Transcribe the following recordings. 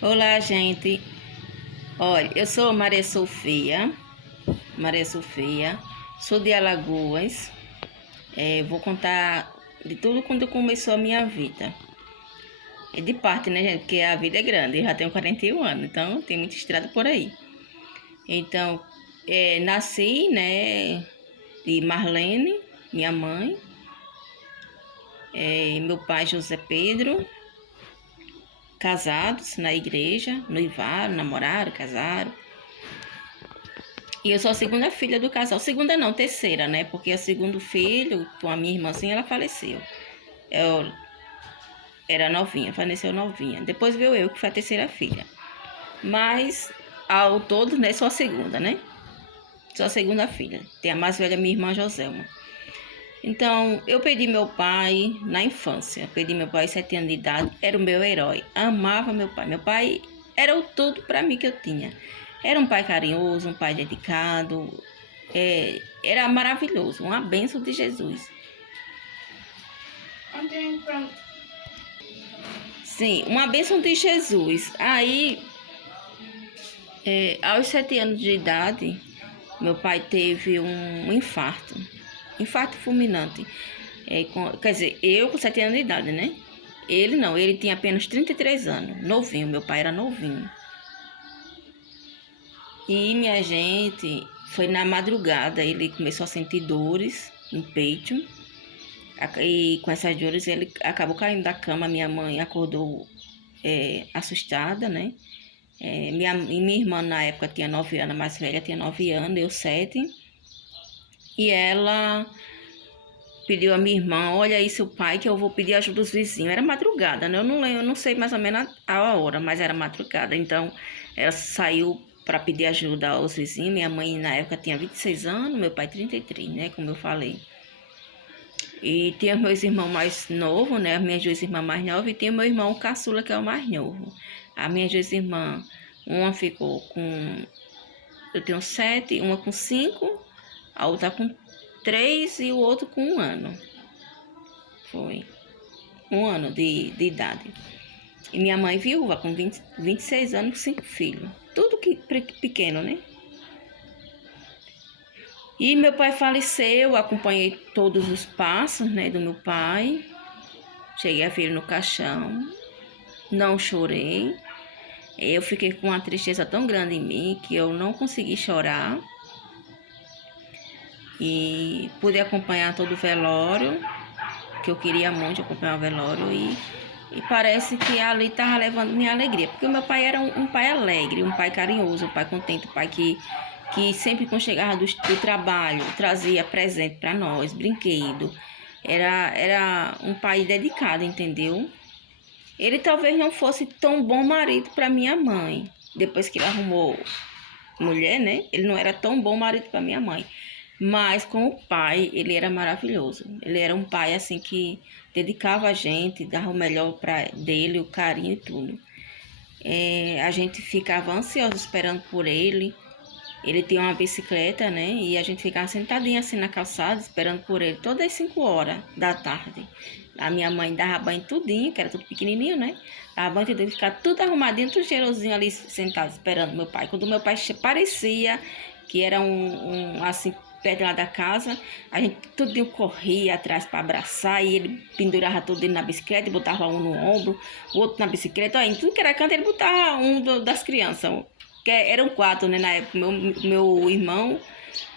Olá, gente. Olha, eu sou Maria Sofia, sou de Alagoas. Vou contar de tudo quando começou a minha vida. É de parte, né, gente? Porque a vida é grande. Eu já tenho 41 anos, então tem muita estrada por aí. Então, nasci, né, de Marlene, minha mãe, meu pai José Pedro, casados na igreja, noivaram, namoraram, casaram. E eu sou a segunda filha do casal. Segunda não, terceira, né? Porque o segundo filho, com a minha irmãzinha, ela faleceu. Eu era novinha, faleceu novinha. Depois veio eu, que foi a terceira filha. Mas, ao todo, né, sou a segunda, né? Sou a segunda filha. Tem a mais velha, minha irmã Joselma. Então, eu perdi meu pai na infância. Perdi meu pai 7 anos de idade. Era o meu herói. Amava meu pai. Meu pai era o tudo para mim que eu tinha. Era um pai carinhoso, um pai dedicado. Era maravilhoso. Uma bênção de Jesus. Sim, uma bênção de Jesus. Aí, aos 7 anos de idade, meu pai teve um infarto. Infarto fulminante. Quer dizer, eu com 7 anos de idade, né? Ele não, ele tinha apenas 33 anos, novinho, meu pai era novinho. E minha gente, foi na madrugada, ele começou a sentir dores no peito. E com essas dores ele acabou caindo da cama, minha mãe acordou assustada, né? Minha irmã na época tinha 9 anos, a mais velha tinha 9 anos, eu 7. E ela pediu a minha irmã, olha aí seu pai que eu vou pedir ajuda dos vizinhos. Era madrugada, né? Eu não lembro, eu não sei mais ou menos a hora, mas era madrugada. Então ela saiu para pedir ajuda aos vizinhos. Minha mãe na época tinha 26 anos, meu pai 33, né? Como eu falei. E tinha meus irmãos mais novos, né? As minhas duas irmãs mais novas, e tinha meu irmão caçula, que é o mais novo. As minhas duas irmãs, uma ficou com. Eu tenho 7, uma com 5, a outra com 3 e o outro com 1 ano. Foi 1 ano de idade. E minha mãe viúva, com 26 anos, com 5 filhos. Tudo pequeno, né? E meu pai faleceu, acompanhei todos os passos, né, do meu pai. Cheguei a ver ele no caixão, não chorei. Eu fiquei com uma tristeza tão grande em mim que eu não consegui chorar. E pude acompanhar todo o velório, que eu queria muito acompanhar o velório. E parece que ali estava levando minha alegria. Porque o meu pai era um pai alegre, um pai carinhoso, um pai contente, um pai que sempre quando chegava do trabalho trazia presente para nós, brinquedo. Era um pai dedicado, entendeu? Ele talvez não fosse tão bom marido para minha mãe. Depois que ele arrumou mulher, né? Ele não era tão bom marido para minha mãe. Mas com o pai, ele era maravilhoso. Ele era um pai assim que dedicava a gente, dava o melhor para dele, o carinho e tudo. A gente ficava ansioso esperando por ele. Ele tinha uma bicicleta, né? E a gente ficava sentadinha assim na calçada, esperando por ele, todas as 5 horas da tarde. A minha mãe dava banho tudinho, que era tudo pequenininho, né? Dava banho tudinho, ficava tudo arrumadinho, tudo cheirosinho ali, sentado, esperando meu pai. Quando meu pai parecia que era assim, perto lá da casa, a gente tudinho corria atrás para abraçar, e ele pendurava tudo dentro na bicicleta, botava um no ombro, o outro na bicicleta, em tudo que era canto ele botava das crianças. Que eram 4, né, na época. Meu irmão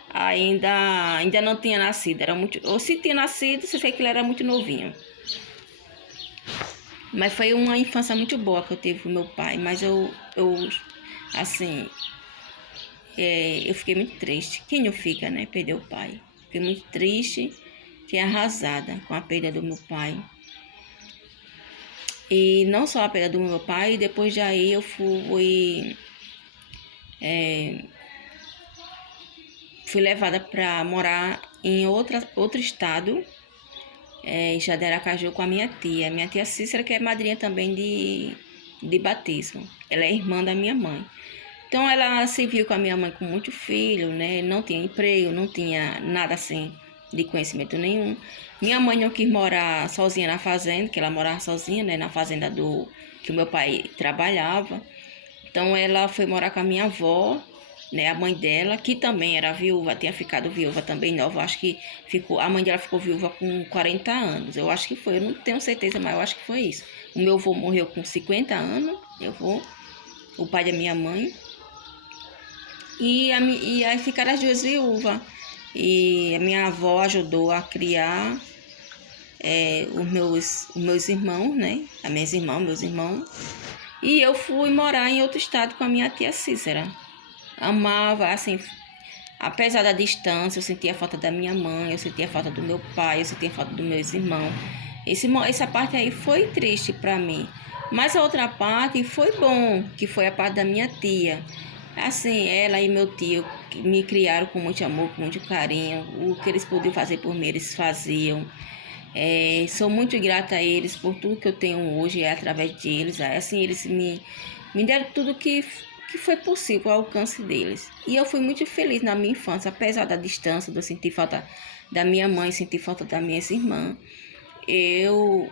ainda não tinha nascido, era muito, ou se tinha nascido, você sei que ele era muito novinho. Mas foi uma infância muito boa que eu tive com meu pai, mas eu assim, eu fiquei muito triste. Quem não fica, né, perder o pai? Fiquei muito triste, fiquei arrasada com a perda do meu pai. E não só a perda do meu pai, depois daí eu fui levada para morar em outro estado, em Aracaju, com a minha tia Cícera, que é madrinha também de batismo. Ela é irmã da minha mãe. Então ela se viu com a minha mãe com muito filho, né? Não tinha emprego, não tinha nada assim de conhecimento nenhum. Minha mãe não quis morar sozinha na fazenda, que ela morava sozinha, né? Na fazenda que o meu pai trabalhava. Então ela foi morar com a minha avó, né, a mãe dela, que também era viúva, tinha ficado viúva também nova, acho que a mãe dela ficou viúva com 40 anos, eu acho que foi, eu não tenho certeza, mas eu acho que foi isso. O meu avô morreu com 50 anos, o pai da minha mãe, e aí ficaram as duas viúvas, e a minha avó ajudou a criar os meus irmãos, né, as minhas irmãs, meus irmãos, e eu fui morar em outro estado com a minha tia Cícera. Amava, assim, apesar da distância, eu sentia falta da minha mãe, eu sentia falta do meu pai, eu sentia falta dos meus irmãos. Essa parte aí foi triste para mim. Mas a outra parte foi bom, que foi a parte da minha tia. Assim, ela e meu tio me criaram com muito amor, com muito carinho. O que eles podiam fazer por mim, eles faziam. Sou muito grata a eles por tudo que eu tenho hoje, através deles. Assim, eles me deram tudo que foi possível ao alcance deles. E eu fui muito feliz na minha infância, apesar da distância, de eu sentir falta da minha mãe, sentir falta das minhas irmãs. Eu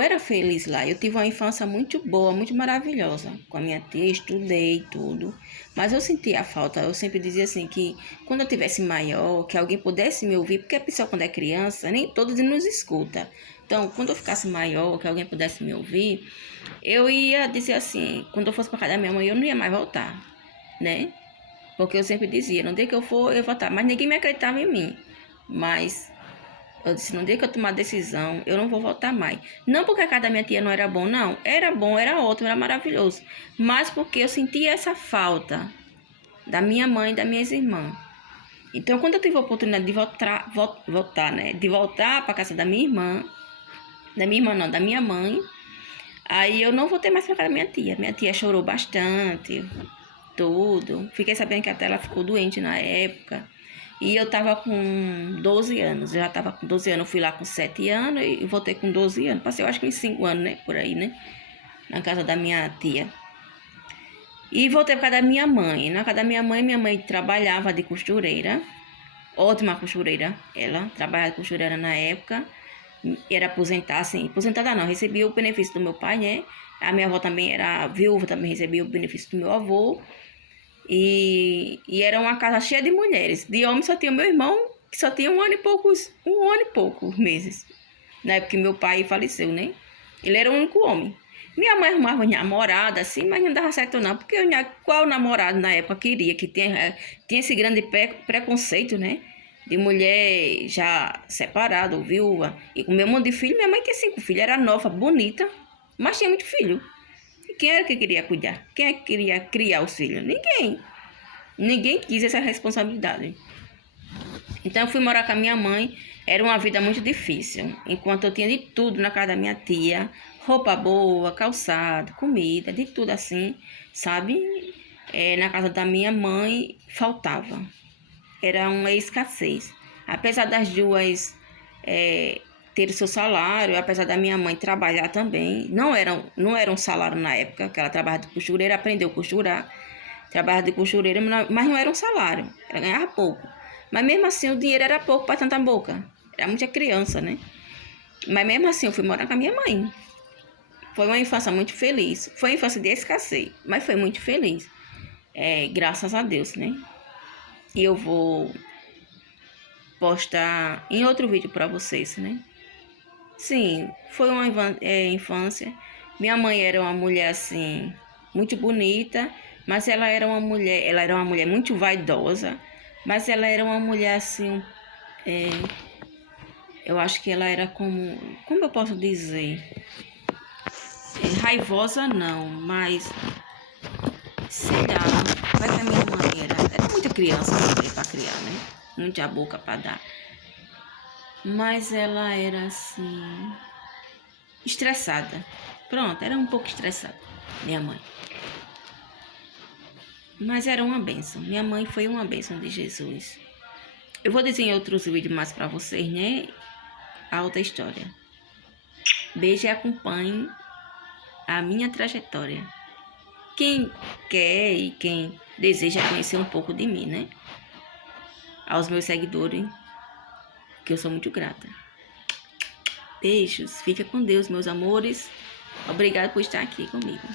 era feliz lá. Eu tive uma infância muito boa, muito maravilhosa. Com a minha tia, estudei tudo. Mas eu sentia a falta. Eu sempre dizia assim que quando eu tivesse maior, que alguém pudesse me ouvir, porque a pessoa quando é criança, nem todos nos escuta. Então, quando eu ficasse maior, que alguém pudesse me ouvir, eu ia dizer assim, quando eu fosse para casa da minha mãe, eu não ia mais voltar, né? Porque eu sempre dizia, no dia que eu for, eu vou voltar. Mas ninguém me acreditava em mim. Mas eu disse, no dia que eu tomar a decisão, eu não vou voltar mais. Não porque a casa da minha tia não era bom, não. Era bom, era ótimo, era maravilhoso. Mas porque eu sentia essa falta da minha mãe e das minhas irmãs. Então, quando eu tive a oportunidade de voltar, né? De voltar para casa da minha irmã não, da minha mãe, aí eu não voltei mais para casa da minha tia. Minha tia chorou bastante, tudo. Fiquei sabendo que até ela ficou doente na época. E eu tava com 12 anos. Eu já tava com 12 anos. Eu fui lá com 7 anos e voltei com 12 anos. Passei, eu acho que uns 5 anos, né? Por aí, né? Na casa da minha tia. E voltei para casa da minha mãe. Na casa da minha mãe trabalhava de costureira. Ótima costureira. Ela trabalhava de costureira na época. Era aposentada, assim. Aposentada não, recebia o benefício do meu pai, né? A minha avó também era viúva, também recebia o benefício do meu avô. E era uma casa cheia de mulheres. De homem só tinha meu irmão, que só tinha um ano e poucos meses. Na época que meu pai faleceu, né? Ele era o único homem. Minha mãe arrumava namorada, assim, mas não dava certo não. Porque qual namorado na época queria? Que tinha esse grande preconceito, né? De mulher já separada ou viúva. E com meu monte de filho, minha mãe tinha 5 filhos. Era nova, bonita, mas tinha muito filho. Quem era que queria cuidar? Quem é que queria criar os filhos? Ninguém. Ninguém quis essa responsabilidade. Então eu fui morar com a minha mãe. Era uma vida muito difícil. Enquanto eu tinha de tudo na casa da minha tia. Roupa boa, calçado, comida, de tudo assim, sabe? Na casa da minha mãe faltava. Era uma escassez. Apesar das duas ter o seu salário, apesar da minha mãe trabalhar também, não era um salário na época, que ela trabalhava de costureira, aprendeu a costurar, trabalhava de costureira, mas não era um salário, ela ganhava pouco. Mas mesmo assim o dinheiro era pouco para tanta boca, era muita criança, né? Mas mesmo assim eu fui morar com a minha mãe. Foi uma infância muito feliz, foi uma infância de escassez, mas foi muito feliz, graças a Deus, né? E eu vou postar em outro vídeo para vocês, né? Sim, foi uma infância. Minha mãe era uma mulher assim muito bonita, mas ela era uma mulher muito vaidosa, mas ela era uma mulher assim, eu acho que ela era como eu posso dizer, raivosa não, mas sei lá, vai da minha maneira. Era muita criança também para criar, né? Muita boca para dar. Mas ela era assim, estressada. Pronto, era um pouco estressada, minha mãe. Mas era uma bênção. Minha mãe foi uma bênção de Jesus. Eu vou dizer em outros vídeos mais para vocês, né? A outra história. Beijo e acompanhe a minha trajetória. Quem quer e quem deseja conhecer um pouco de mim, né? Aos meus seguidores, que eu sou muito grata. Beijos, fica com Deus, meus amores. Obrigada por estar aqui comigo.